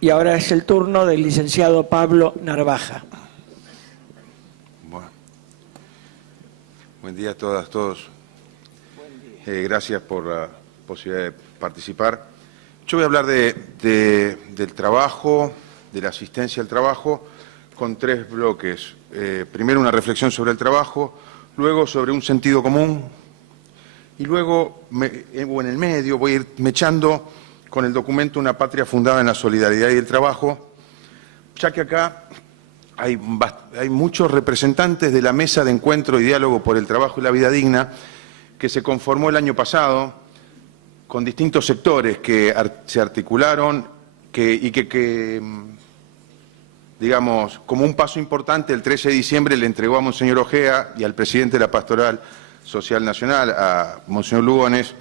Y ahora es el turno del licenciado Pablo Narvaja. Bueno. Buen día a todas, todos. Gracias por la posibilidad de participar. Yo voy a hablar del trabajo, de la asistencia al trabajo, con tres bloques. Primero una reflexión sobre el trabajo, luego sobre un sentido común, y luego, en el medio, voy a ir mechando con el documento Una patria fundada en la solidaridad y el trabajo, ya que acá hay muchos representantes de la Mesa de Encuentro y Diálogo por el Trabajo y la Vida Digna, que se conformó el año pasado con distintos sectores que se articularon y que, digamos, como un paso importante, el 13 de diciembre le entregó a Monseñor Ojea y al presidente de la Pastoral Social Nacional, a Monseñor Lugones,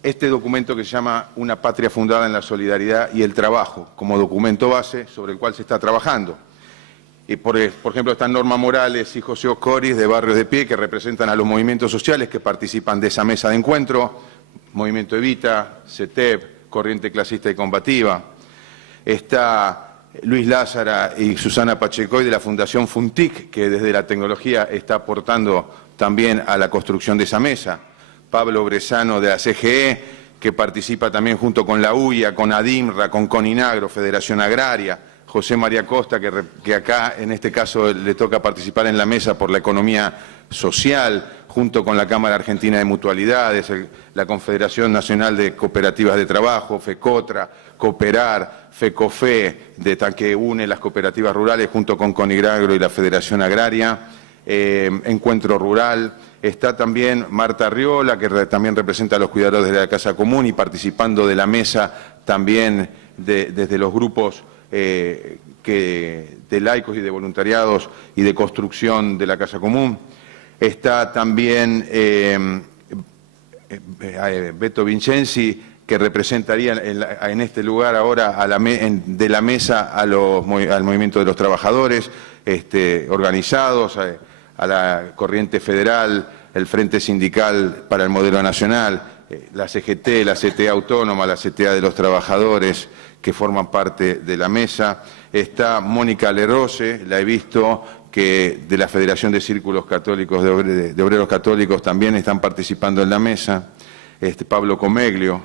este documento que se llama Una patria fundada en la solidaridad y el trabajo, como documento base sobre el cual se está trabajando. Y por ejemplo, están Norma Morales y José Oscoris de Barrios de Pie, que representan a los movimientos sociales que participan de esa mesa de encuentro, Movimiento Evita, CETEP, Corriente Clasista y Combativa. Está Luis Lázara y Susana Pachecoy de la Fundación Funtic, que desde la tecnología está aportando también a la construcción de esa mesa. Pablo Bresano de la CGE, que participa también junto con la UIA, con ADIMRA, con CONINAGRO, Federación Agraria. José María Costa, que acá en este caso le toca participar en la mesa por la economía social, junto con la Cámara Argentina de Mutualidades, la Confederación Nacional de Cooperativas de Trabajo, FECOTRA, Cooperar, FECOFE, que une las cooperativas rurales junto con CONINAGRO y la Federación Agraria, Encuentro Rural. Está también Marta Arriola, que también representa a los cuidadores de la Casa Común y participando de la mesa también desde los grupos de laicos y de voluntariados y de construcción de la Casa Común. Está también Beto Vincenzi, que representaría en este lugar ahora de la mesa al movimiento de los trabajadores organizados, a la Corriente Federal, el Frente Sindical para el Modelo Nacional, la CGT, la CTA Autónoma, la CTA de los Trabajadores, que forman parte de la mesa. Está Mónica Lerose, la he visto, que de la Federación de Círculos Católicos de Obreros Católicos también están participando en la mesa. Pablo Comeglio,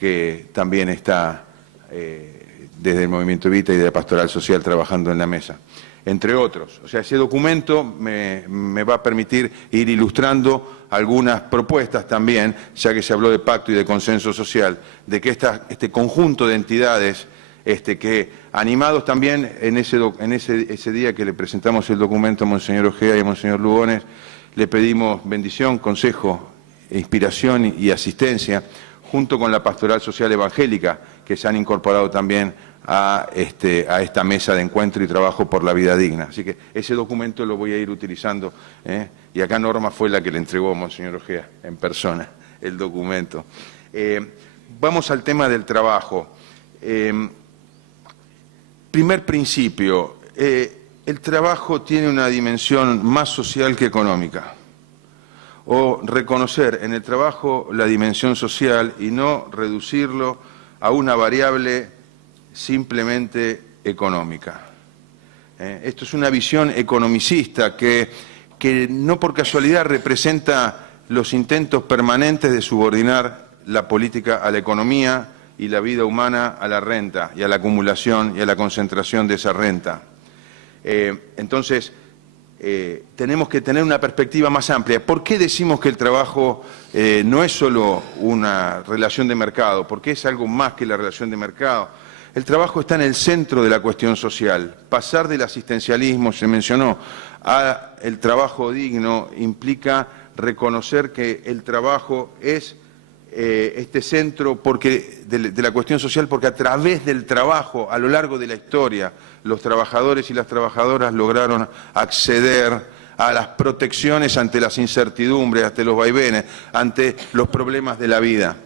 que también está desde el Movimiento Evita y de la Pastoral Social trabajando en la mesa, entre otros. O sea, ese documento me va a permitir ir ilustrando algunas propuestas también, ya que se habló de pacto y de consenso social, de que este conjunto de entidades, que animados también en ese día que le presentamos el documento a Monseñor Ojea y a Monseñor Lugones, le pedimos bendición, consejo, inspiración y asistencia, junto con la Pastoral Social Evangélica, que se han incorporado también a esta mesa de encuentro y trabajo por la vida digna. Así que ese documento lo voy a ir utilizando, y acá Norma fue la que le entregó a Monseñor Ojea en persona el documento. Vamos al tema del trabajo. Primer principio, el trabajo tiene una dimensión más social que económica. O reconocer en el trabajo la dimensión social y no reducirlo a una variable simplemente económica. Esto es una visión economicista que no por casualidad representa los intentos permanentes de subordinar la política a la economía y la vida humana a la renta y a la acumulación y a la concentración de esa renta. Entonces, tenemos que tener una perspectiva más amplia. ¿Por qué decimos que el trabajo no es solo una relación de mercado? ¿Por qué es algo más que la relación de mercado? El trabajo está en el centro de la cuestión social. Pasar del asistencialismo, se mencionó, a el trabajo digno implica reconocer que el trabajo es este centro de la cuestión social, porque a través del trabajo, a lo largo de la historia, los trabajadores y las trabajadoras lograron acceder a las protecciones ante las incertidumbres, ante los vaivenes, ante los problemas de la vida.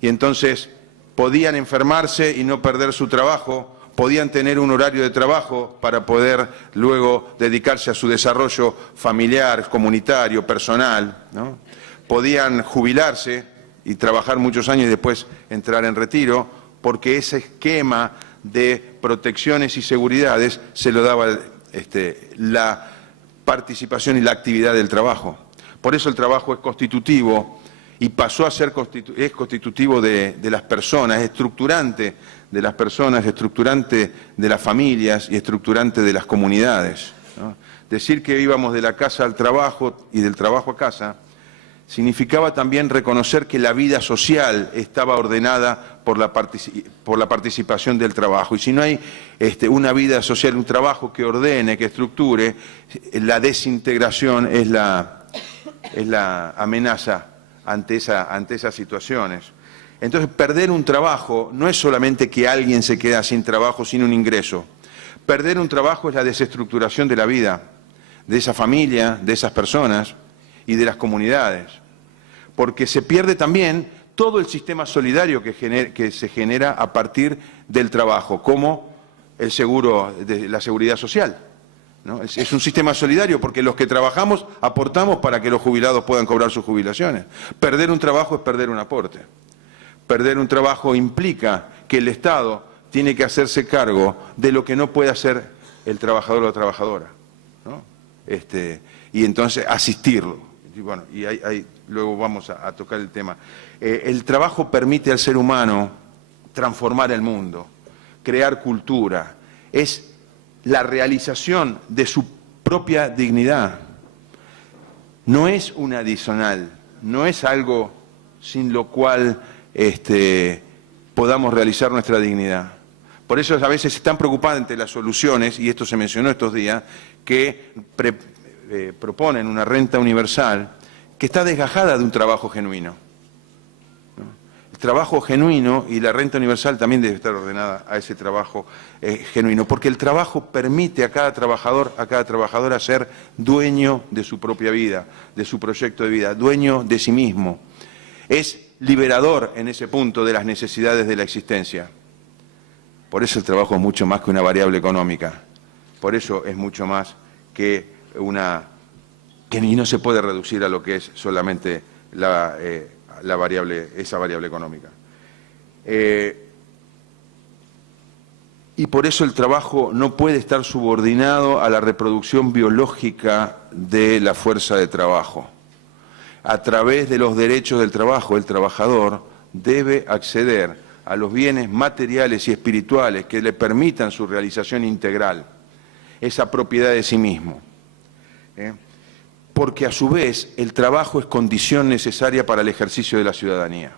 Y entonces podían enfermarse y no perder su trabajo, podían tener un horario de trabajo para poder luego dedicarse a su desarrollo familiar, comunitario, personal, ¿no? Podían jubilarse y trabajar muchos años y después entrar en retiro, porque ese esquema de protecciones y seguridades se lo daba la participación y la actividad del trabajo. Por eso el trabajo es constitutivo y pasó a ser constitutivo de las personas, es estructurante de las personas, estructurante de las familias y estructurante de las comunidades, ¿no? Decir que íbamos de la casa al trabajo y del trabajo a casa significaba también reconocer que la vida social estaba ordenada por la participación del trabajo. Y si no hay una vida social, un trabajo que ordene, que estructure, la desintegración es la amenaza ante esas situaciones. Entonces, perder un trabajo no es solamente que alguien se queda sin trabajo, sin un ingreso. Perder un trabajo es la desestructuración de la vida, de esa familia, de esas personas y de las comunidades. Porque se pierde también todo el sistema solidario que se genera a partir del trabajo, como el seguro de la seguridad social, ¿no? Es un sistema solidario porque los que trabajamos aportamos para que los jubilados puedan cobrar sus jubilaciones. Perder un trabajo es perder un aporte. Perder un trabajo implica que el Estado tiene que hacerse cargo de lo que no puede hacer el trabajador o la trabajadora, ¿no? Y entonces asistirlo. Y bueno, luego vamos a tocar el tema. El trabajo permite al ser humano transformar el mundo, crear cultura. Es la realización de su propia dignidad. No es un adicional, no es algo sin lo cual podamos realizar nuestra dignidad. Por eso a veces es tan preocupante las soluciones, y esto se mencionó estos días, que proponen una renta universal que está desgajada de un trabajo genuino, ¿no? El trabajo genuino y la renta universal también debe estar ordenada a ese trabajo genuino, porque el trabajo permite a cada trabajador, a cada trabajadora ser dueño de su propia vida, de su proyecto de vida, dueño de sí mismo. Es liberador en ese punto de las necesidades de la existencia. Por eso el trabajo es mucho más que una variable económica. Por eso es mucho más que y no se puede reducir a lo que es solamente esa variable económica. Y por eso el trabajo no puede estar subordinado a la reproducción biológica de la fuerza de trabajo. A través de los derechos del trabajo, el trabajador debe acceder a los bienes materiales y espirituales que le permitan su realización integral, esa propiedad de sí mismo. Porque a su vez el trabajo es condición necesaria para el ejercicio de la ciudadanía.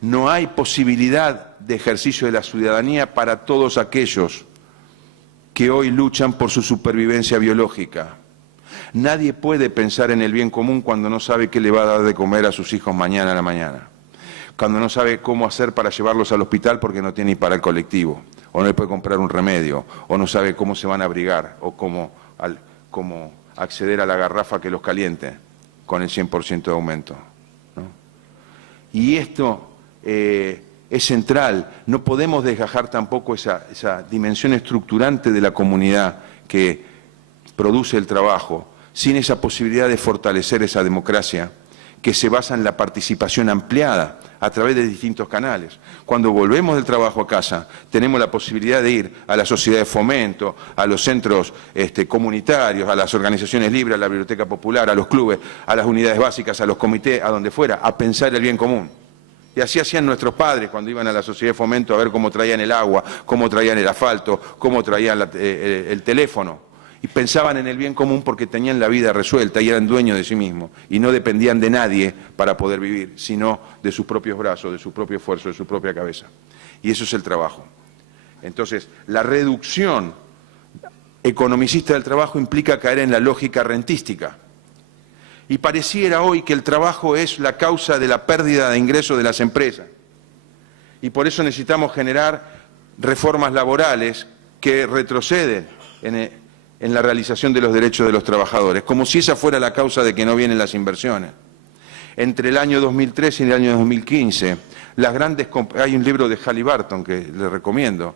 No hay posibilidad de ejercicio de la ciudadanía para todos aquellos que hoy luchan por su supervivencia biológica. Nadie puede pensar en el bien común cuando no sabe qué le va a dar de comer a sus hijos mañana a la mañana, cuando no sabe cómo hacer para llevarlos al hospital porque no tiene ni para el colectivo, o no le puede comprar un remedio, o no sabe cómo se van a abrigar, o cómo acceder a la garrafa que los caliente con el 100% de aumento, ¿no? Y esto es central. No podemos desgajar tampoco esa dimensión estructurante de la comunidad que produce el trabajo, sin esa posibilidad de fortalecer esa democracia que se basa en la participación ampliada a través de distintos canales. Cuando volvemos del trabajo a casa, tenemos la posibilidad de ir a la sociedad de fomento, a los centros comunitarios, a las organizaciones libres, a la biblioteca popular, a los clubes, a las unidades básicas, a los comités, a donde fuera, a pensar el bien común. Y así hacían nuestros padres cuando iban a la sociedad de fomento a ver cómo traían el agua, cómo traían el asfalto, cómo traían el teléfono. Y pensaban en el bien común porque tenían la vida resuelta y eran dueños de sí mismos. Y no dependían de nadie para poder vivir, sino de sus propios brazos, de su propio esfuerzo, de su propia cabeza. Y eso es el trabajo. Entonces, la reducción economicista del trabajo implica caer en la lógica rentística. Y pareciera hoy que el trabajo es la causa de la pérdida de ingresos de las empresas. Y por eso necesitamos generar reformas laborales que retroceden en la realización de los derechos de los trabajadores, como si esa fuera la causa de que no vienen las inversiones. Entre el año 2013 y el año 2015, hay un libro de Halliburton que le recomiendo,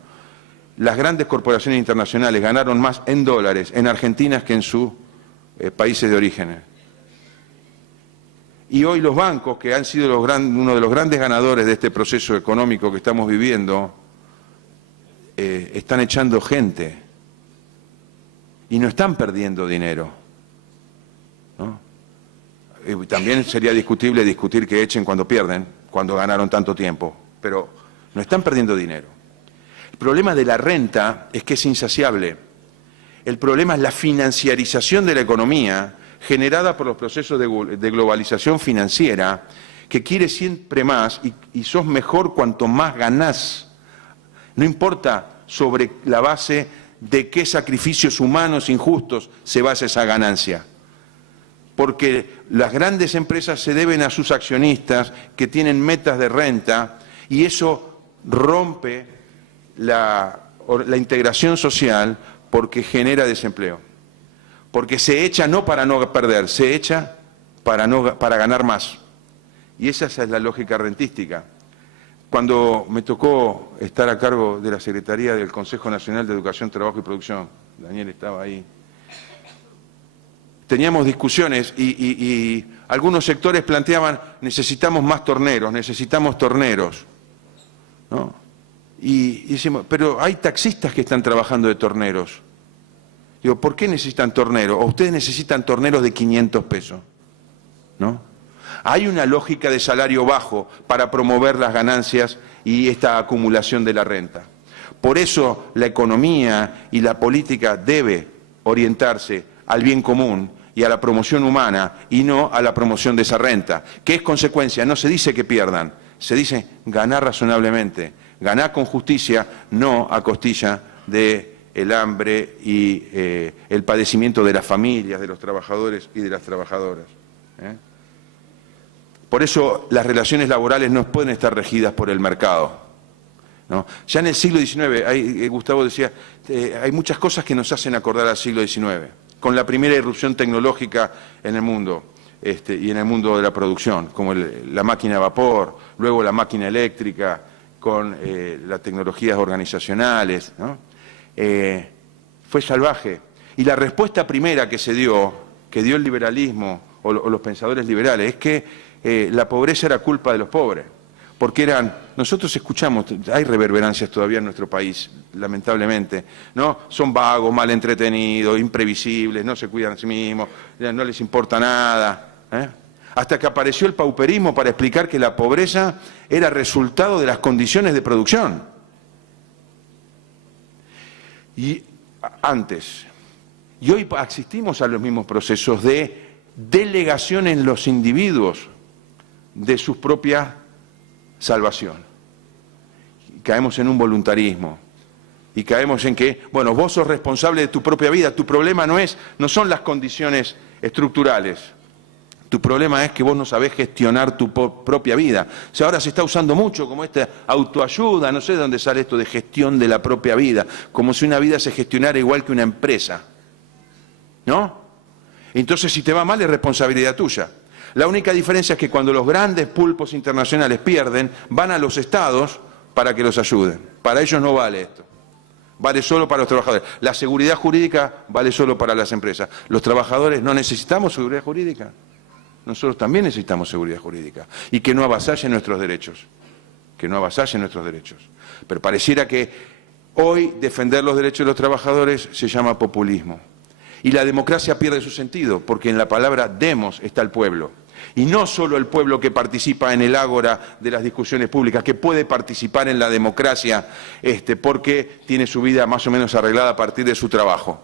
las grandes corporaciones internacionales ganaron más en dólares en Argentina que en sus países de origen. Y hoy los bancos, que han sido uno de los grandes ganadores de este proceso económico que estamos viviendo, están echando gente y no están perdiendo dinero, ¿no? También sería discutir que echen cuando pierden, cuando ganaron tanto tiempo, pero no están perdiendo dinero. El problema de la renta es que es insaciable. El problema es la financiarización de la economía generada por los procesos de globalización financiera, que quiere siempre más y sos mejor cuanto más ganás. No importa sobre la base de qué sacrificios humanos injustos se basa esa ganancia. Porque las grandes empresas se deben a sus accionistas que tienen metas de renta y eso rompe la integración social porque genera desempleo. Porque se echa no para no perder, se echa para ganar más. Y esa es la lógica rentística. Cuando me tocó estar a cargo de la Secretaría del Consejo Nacional de Educación, Trabajo y Producción, Daniel estaba ahí, teníamos discusiones y algunos sectores planteaban, necesitamos más torneros, ¿no? Y decimos, pero hay taxistas que están trabajando de torneros. Digo, ¿por qué necesitan torneros? ¿O ustedes necesitan torneros de 500 pesos? ¿No? Hay una lógica de salario bajo para promover las ganancias y esta acumulación de la renta. Por eso la economía y la política debe orientarse al bien común y a la promoción humana y no a la promoción de esa renta, que es consecuencia, no se dice que pierdan, se dice ganar razonablemente, ganar con justicia, no a costilla del hambre y el padecimiento de las familias, de los trabajadores y de las trabajadoras. Por eso las relaciones laborales no pueden estar regidas por el mercado, ¿no? Ya en el siglo XIX, Gustavo decía, hay muchas cosas que nos hacen acordar al siglo XIX, con la primera irrupción tecnológica en el mundo y en el mundo de la producción, como la máquina a vapor, luego la máquina eléctrica, con las tecnologías organizacionales, ¿no? Fue salvaje. Y la respuesta primera que dio el liberalismo o los pensadores liberales es que la pobreza era culpa de los pobres, porque nosotros escuchamos, hay reverberancias todavía en nuestro país, lamentablemente, ¿no? Son vagos, mal entretenidos, imprevisibles, no se cuidan a sí mismos, no les importa nada, hasta que apareció el pauperismo para explicar que la pobreza era resultado de las condiciones de producción. Y antes, y hoy asistimos a los mismos procesos de delegación en los individuos de su propia salvación. Caemos en un voluntarismo y caemos en que, bueno, vos sos responsable de tu propia vida, tu problema no son las condiciones estructurales, tu problema es que vos no sabés gestionar tu propia vida. O sea, ahora se está usando mucho como esta autoayuda, no sé de dónde sale esto de gestión de la propia vida, como si una vida se gestionara igual que una empresa, ¿no? Entonces, si te va mal, es responsabilidad tuya. La única diferencia es que cuando los grandes pulpos internacionales pierden, van a los estados para que los ayuden. Para ellos no vale esto. Vale solo para los trabajadores. La seguridad jurídica vale solo para las empresas. Los trabajadores no necesitamos seguridad jurídica. Nosotros también necesitamos seguridad jurídica. Y que no avasallen nuestros derechos. Que no avasallen nuestros derechos. Pero pareciera que hoy defender los derechos de los trabajadores se llama populismo. Y la democracia pierde su sentido, porque en la palabra demos está el pueblo. Y no solo el pueblo que participa en el ágora de las discusiones públicas, que puede participar en la democracia porque tiene su vida más o menos arreglada a partir de su trabajo.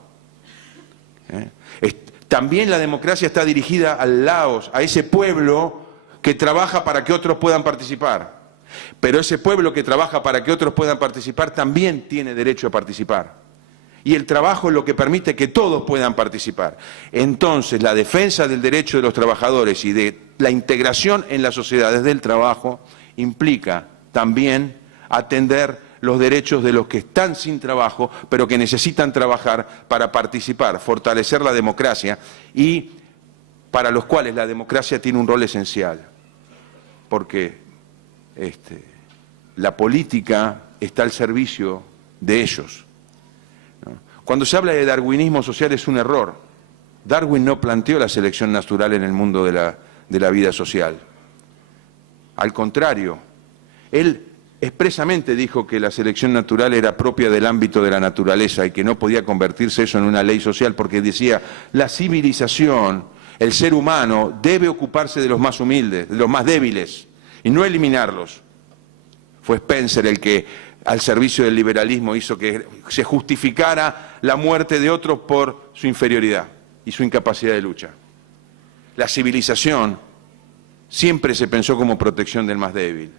También la democracia está dirigida al laos, a ese pueblo que trabaja para que otros puedan participar. Pero ese pueblo que trabaja para que otros puedan participar también tiene derecho a participar. Y el trabajo es lo que permite que todos puedan participar. Entonces, la defensa del derecho de los trabajadores y de la integración en la sociedad desde el trabajo implica también atender los derechos de los que están sin trabajo, pero que necesitan trabajar para participar, fortalecer la democracia y para los cuales la democracia tiene un rol esencial. Porque la política está al servicio de ellos. Cuando se habla de darwinismo social es un error. Darwin no planteó la selección natural en el mundo de la vida social. Al contrario, él expresamente dijo que la selección natural era propia del ámbito de la naturaleza y que no podía convertirse eso en una ley social, porque decía, la civilización, el ser humano, debe ocuparse de los más humildes, de los más débiles, y no eliminarlos. Fue Spencer el que, al servicio del liberalismo, hizo que se justificara la muerte de otros por su inferioridad y su incapacidad de lucha. La civilización siempre se pensó como protección del más débil.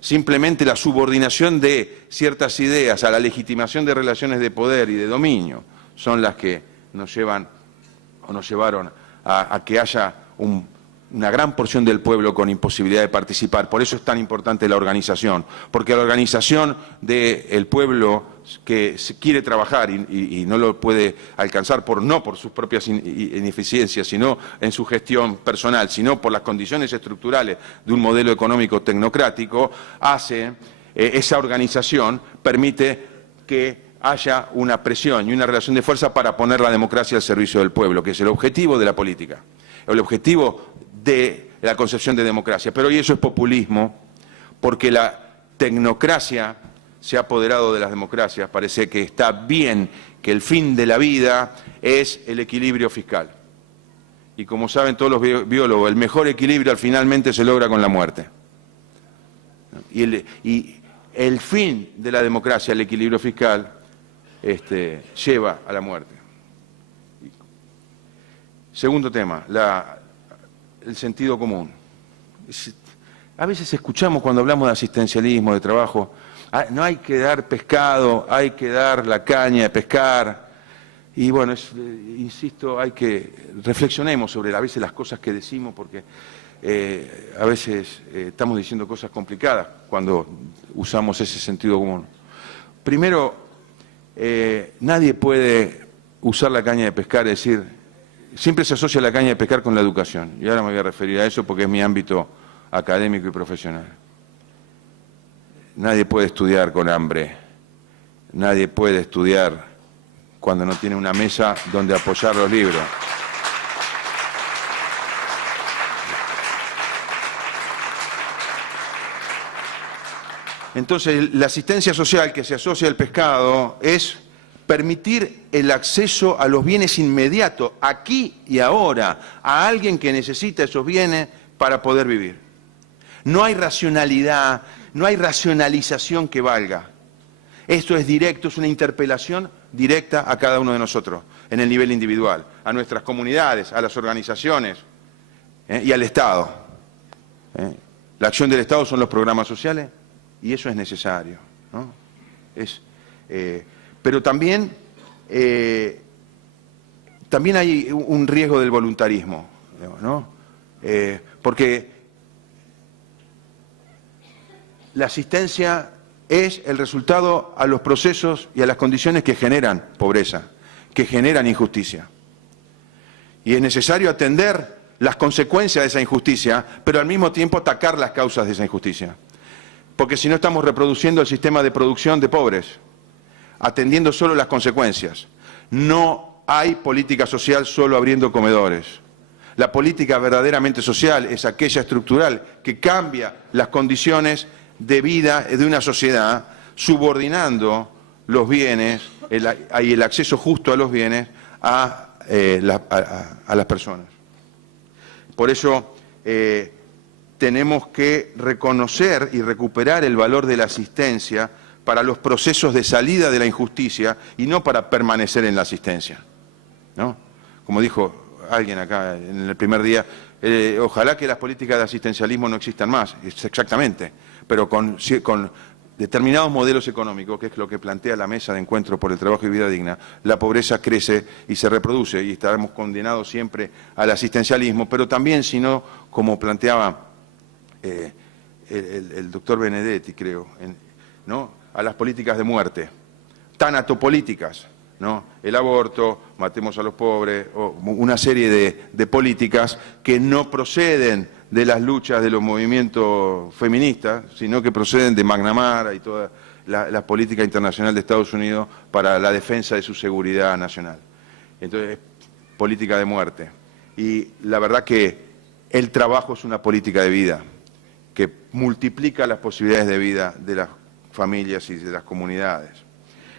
Simplemente la subordinación de ciertas ideas a la legitimación de relaciones de poder y de dominio son las que nos llevan o nos llevaron a que haya una gran porción del pueblo con imposibilidad de participar. Por eso es tan importante la organización, porque la organización del pueblo que quiere trabajar y no lo puede alcanzar no por sus propias ineficiencias, sino en su gestión personal, sino por las condiciones estructurales de un modelo económico tecnocrático, esa organización permite que haya una presión y una relación de fuerza para poner la democracia al servicio del pueblo, que es el objetivo de la política, el objetivo de la concepción de democracia. Pero hoy eso es populismo, porque la tecnocracia se ha apoderado de las democracias. Parece que está bien que el fin de la vida es el equilibrio fiscal. Y como saben todos los biólogos, el mejor equilibrio finalmente se logra con la muerte. Y el fin de la democracia, el equilibrio fiscal, lleva a la muerte. Segundo tema, el sentido común. A veces escuchamos cuando hablamos de asistencialismo, de trabajo, no hay que dar pescado, hay que dar la caña de pescar. Y bueno, insisto, reflexionemos sobre a veces las cosas que decimos, porque a veces estamos diciendo cosas complicadas cuando usamos ese sentido común. Primero, nadie puede usar la caña de pescar, es decir, siempre se asocia la caña de pescar con la educación, y ahora me voy a referir a eso porque es mi ámbito académico y profesional. Nadie puede estudiar con hambre, nadie puede estudiar cuando no tiene una mesa donde apoyar los libros. Entonces, la asistencia social que se asocia al pescado es permitir el acceso a los bienes inmediatos, aquí y ahora, a alguien que necesita esos bienes para poder vivir. No hay racionalidad, no hay racionalización que valga. Esto es directo, es una interpelación directa a cada uno de nosotros, en el nivel individual, a nuestras comunidades, a las organizaciones y al Estado. La acción del Estado son los programas sociales y eso es necesario, ¿no? Pero también hay un riesgo del voluntarismo, ¿no? Porque la asistencia es el resultado a los procesos y a las condiciones que generan pobreza, que generan injusticia. Y es necesario atender las consecuencias de esa injusticia, pero al mismo tiempo atacar las causas de esa injusticia. Porque si no estamos reproduciendo el sistema de producción de pobres, atendiendo solo las consecuencias. No hay política social solo abriendo comedores. La política verdaderamente social es aquella estructural que cambia las condiciones de vida de una sociedad, subordinando los bienes y el acceso justo a los bienes a las personas. Por eso tenemos que reconocer y recuperar el valor de la asistencia para los procesos de salida de la injusticia y no para permanecer en la asistencia, ¿no? Como dijo alguien acá en el primer día, ojalá que las políticas de asistencialismo no existan más, exactamente, pero con determinados modelos económicos, que es lo que plantea la Mesa de Encuentro por el Trabajo y Vida Digna, la pobreza crece y se reproduce y estaremos condenados siempre al asistencialismo, pero también, si no, como planteaba el doctor Benedetti, creo, ¿no?, a las políticas de muerte, tanatopolíticas, ¿no? El aborto, matemos a los pobres, o una serie de políticas que no proceden de las luchas de los movimientos feministas, sino que proceden de McNamara y toda la política internacional de Estados Unidos para la defensa de su seguridad nacional. Entonces, política de muerte. Y la verdad que el trabajo es una política de vida, que multiplica las posibilidades de vida de las familias y de las comunidades.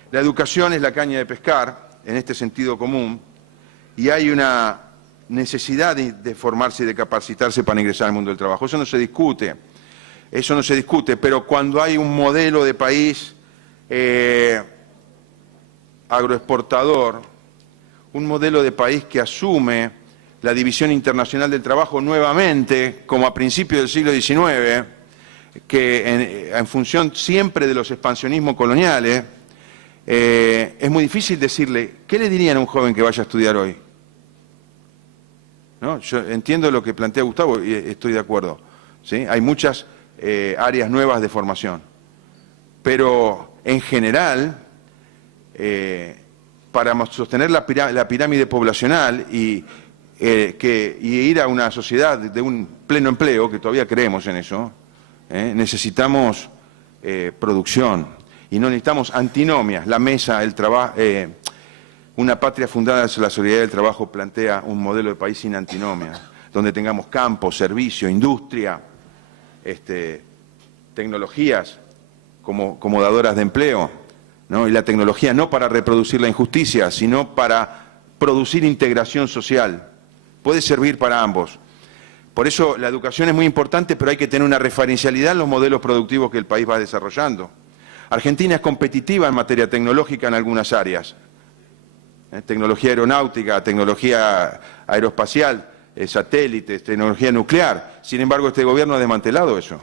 La educación es la caña de pescar, en este sentido común, y hay una necesidad de formarse y de capacitarse para ingresar al mundo del trabajo. Eso no se discute, pero cuando hay un modelo de país agroexportador, un modelo de país que asume la división internacional del trabajo nuevamente, como a principios del siglo XIX, que en función siempre de los expansionismos coloniales, es muy difícil decirle, ¿qué le dirían a un joven que vaya a estudiar hoy? ¿No? Yo entiendo lo que plantea Gustavo y estoy de acuerdo, ¿sí? Hay muchas áreas nuevas de formación, pero en general, para sostener la pirámide poblacional y ir a una sociedad de un pleno empleo, que todavía creemos en eso, necesitamos producción y no necesitamos antinomias. La mesa, el trabajo, una patria fundada sobre la solidaridad del trabajo plantea un modelo de país sin antinomias, donde tengamos campo, servicio, industria, tecnologías como dadoras de empleo, ¿no? Y la tecnología no para reproducir la injusticia, sino para producir integración social. Puede servir para ambos. Por eso la educación es muy importante, pero hay que tener una referencialidad en los modelos productivos que el país va desarrollando. Argentina es competitiva en materia tecnológica en algunas áreas. Tecnología aeronáutica, tecnología aeroespacial, satélites, tecnología nuclear. Sin embargo, este gobierno ha desmantelado eso.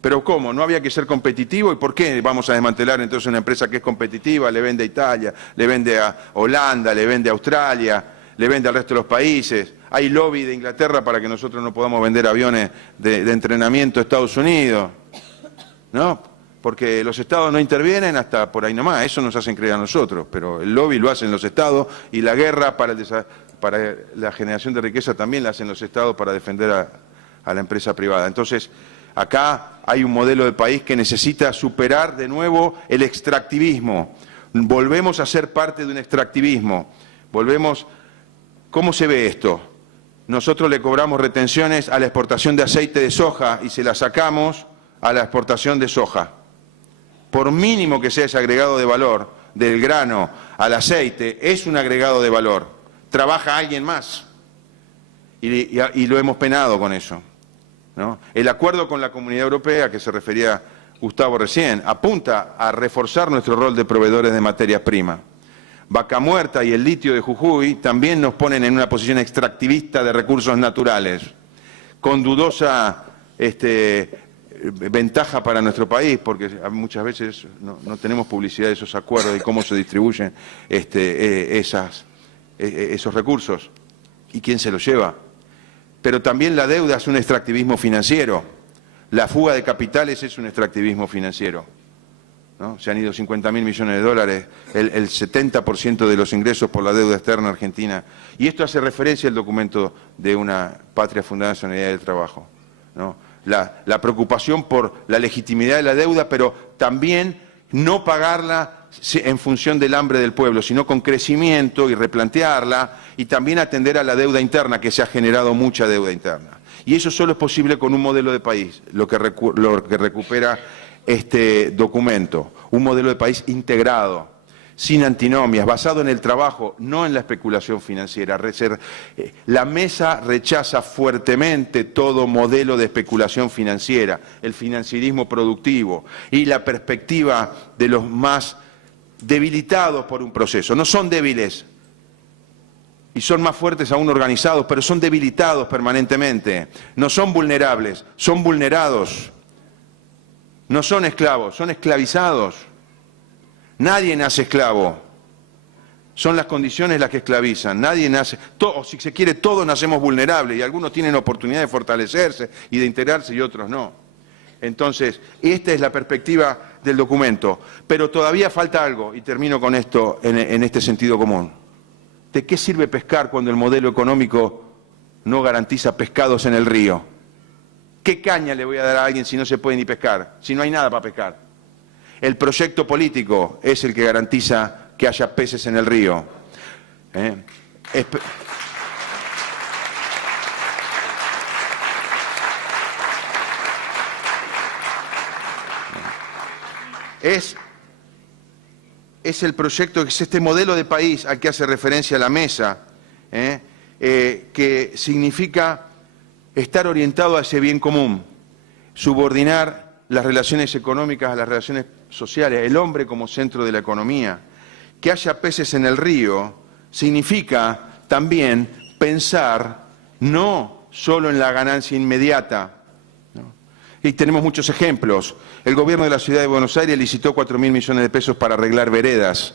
¿Pero cómo? ¿No había que ser competitivo? ¿Y por qué vamos a desmantelar entonces una empresa que es competitiva? Le vende a Italia, le vende a Holanda, le vende a Australia, le vende al resto de los países. Hay lobby de Inglaterra para que nosotros no podamos vender aviones de entrenamiento a Estados Unidos, ¿no? Porque los estados no intervienen hasta por ahí nomás, eso nos hacen creer a nosotros, pero el lobby lo hacen los estados y la guerra para la generación de riqueza también la hacen los estados para defender a la empresa privada. Entonces, acá hay un modelo de país que necesita superar de nuevo el extractivismo. Volvemos a ser parte de un extractivismo. ¿Cómo se ve esto? Nosotros le cobramos retenciones a la exportación de aceite de soja y se la sacamos a la exportación de soja. Por mínimo que sea ese agregado de valor del grano al aceite, es un agregado de valor. Trabaja alguien más. Y lo hemos penado con eso, ¿no? El acuerdo con la Comunidad Europea, que se refería Gustavo recién, apunta a reforzar nuestro rol de proveedores de materias primas. Vaca Muerta y el litio de Jujuy también nos ponen en una posición extractivista de recursos naturales, con dudosa ventaja para nuestro país, porque muchas veces no tenemos publicidad de esos acuerdos y cómo se distribuyen esos recursos y quién se los lleva. Pero también la deuda es un extractivismo financiero, la fuga de capitales es un extractivismo financiero, ¿no? Se han ido 50.000 millones de dólares, el 70% de los ingresos por la deuda externa argentina. Y esto hace referencia al documento de una patria fundada en la solidaridad del trabajo, ¿no? La preocupación por la legitimidad de la deuda, pero también no pagarla en función del hambre del pueblo, sino con crecimiento y replantearla, y también atender a la deuda interna, que se ha generado mucha deuda interna. Y eso solo es posible con un modelo de país, lo que recupera este documento, un modelo de país integrado, sin antinomias, basado en el trabajo, no en la especulación financiera. La mesa rechaza fuertemente todo modelo de especulación financiera, el financierismo productivo y la perspectiva de los más debilitados por un proceso. No son débiles y son más fuertes aún organizados, pero son debilitados permanentemente. No son vulnerables, son vulnerados. No son esclavos, son esclavizados. Nadie nace esclavo. Son las condiciones las que esclavizan. Nadie nace, o si se quiere, todos nacemos vulnerables y algunos tienen oportunidad de fortalecerse y de integrarse y otros no. Entonces, esta es la perspectiva del documento. Pero todavía falta algo, y termino con esto en este sentido común. ¿De qué sirve pescar cuando el modelo económico no garantiza pescados en el río? ¿Qué caña le voy a dar a alguien si no se puede ni pescar? Si no hay nada para pescar. El proyecto político es el que garantiza que haya peces en el río. es el proyecto, es este modelo de país al que hace referencia la mesa, que significa estar orientado a ese bien común, subordinar las relaciones económicas a las relaciones sociales, el hombre como centro de la economía. Que haya peces en el río significa también pensar no solo en la ganancia inmediata, ¿no? Y tenemos muchos ejemplos. El gobierno de la Ciudad de Buenos Aires licitó 4.000 millones de pesos para arreglar veredas.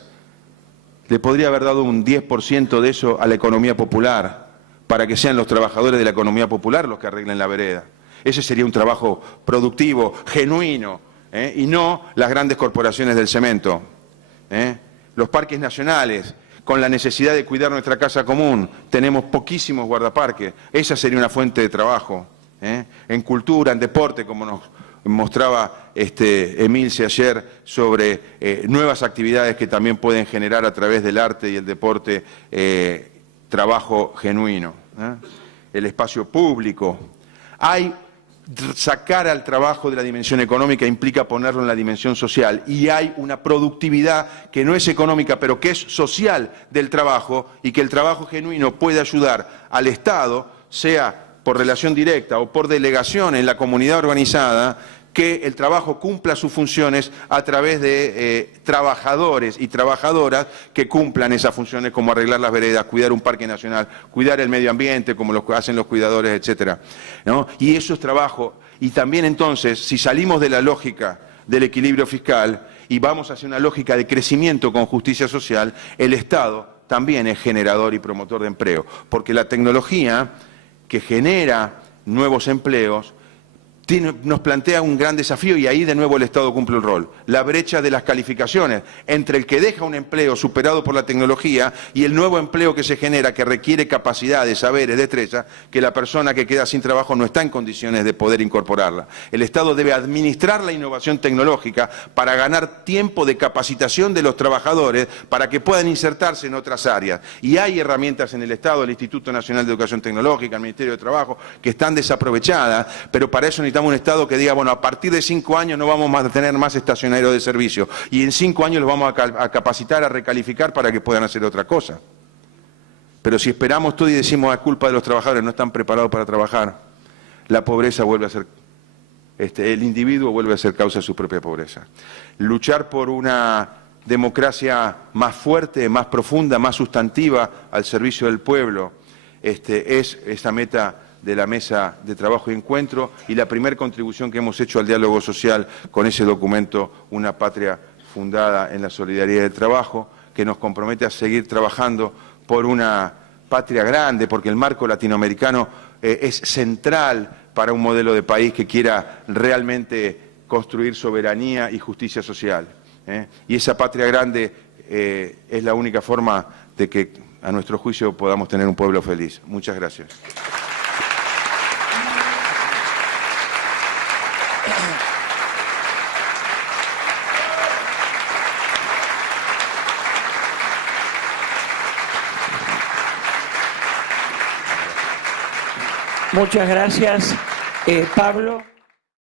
Le podría haber dado un 10% de eso a la economía popular, para que sean los trabajadores de la economía popular los que arreglen la vereda. Ese sería un trabajo productivo, genuino, y no las grandes corporaciones del cemento. Los parques nacionales, con la necesidad de cuidar nuestra casa común, tenemos poquísimos guardaparques. Esa sería una fuente de trabajo. En cultura, en deporte, como nos mostraba Emilce ayer, sobre nuevas actividades que también pueden generar a través del arte y el deporte trabajo genuino. El espacio público. Sacar al trabajo de la dimensión económica implica ponerlo en la dimensión social, y hay una productividad que no es económica pero que es social del trabajo, y que el trabajo genuino puede ayudar al Estado, sea por relación directa o por delegación en la comunidad organizada, que el trabajo cumpla sus funciones a través de trabajadores y trabajadoras que cumplan esas funciones, como arreglar las veredas, cuidar un parque nacional, cuidar el medio ambiente, como lo hacen los cuidadores, etcétera, ¿no? Y eso es trabajo. Y también entonces, si salimos de la lógica del equilibrio fiscal y vamos hacia una lógica de crecimiento con justicia social, el Estado también es generador y promotor de empleo, porque la tecnología que genera nuevos empleos nos plantea un gran desafío, y ahí de nuevo el Estado cumple el rol. La brecha de las calificaciones entre el que deja un empleo superado por la tecnología y el nuevo empleo que se genera, que requiere capacidades, saberes, destreza, que la persona que queda sin trabajo no está en condiciones de poder incorporarla. El Estado debe administrar la innovación tecnológica para ganar tiempo de capacitación de los trabajadores para que puedan insertarse en otras áreas. Y hay herramientas en el Estado, el Instituto Nacional de Educación Tecnológica, el Ministerio de Trabajo, que están desaprovechadas, pero para eso necesitamos un Estado que diga, bueno, a partir de 5 años no vamos a tener más estacionarios de servicio, y en 5 años los vamos a capacitar, a recalificar para que puedan hacer otra cosa. Pero si esperamos todo y decimos, es culpa de los trabajadores, no están preparados para trabajar, la pobreza vuelve a ser, el individuo vuelve a ser causa de su propia pobreza. Luchar por una democracia más fuerte, más profunda, más sustantiva, al servicio del pueblo, es esa meta de la mesa de trabajo y encuentro, y la primera contribución que hemos hecho al diálogo social con ese documento, Una patria fundada en la solidaridad del trabajo, que nos compromete a seguir trabajando por una patria grande, porque el marco latinoamericano es central para un modelo de país que quiera realmente construir soberanía y justicia social. Y esa patria grande es la única forma de que, a nuestro juicio, podamos tener un pueblo feliz. Muchas gracias. Muchas gracias, Pablo.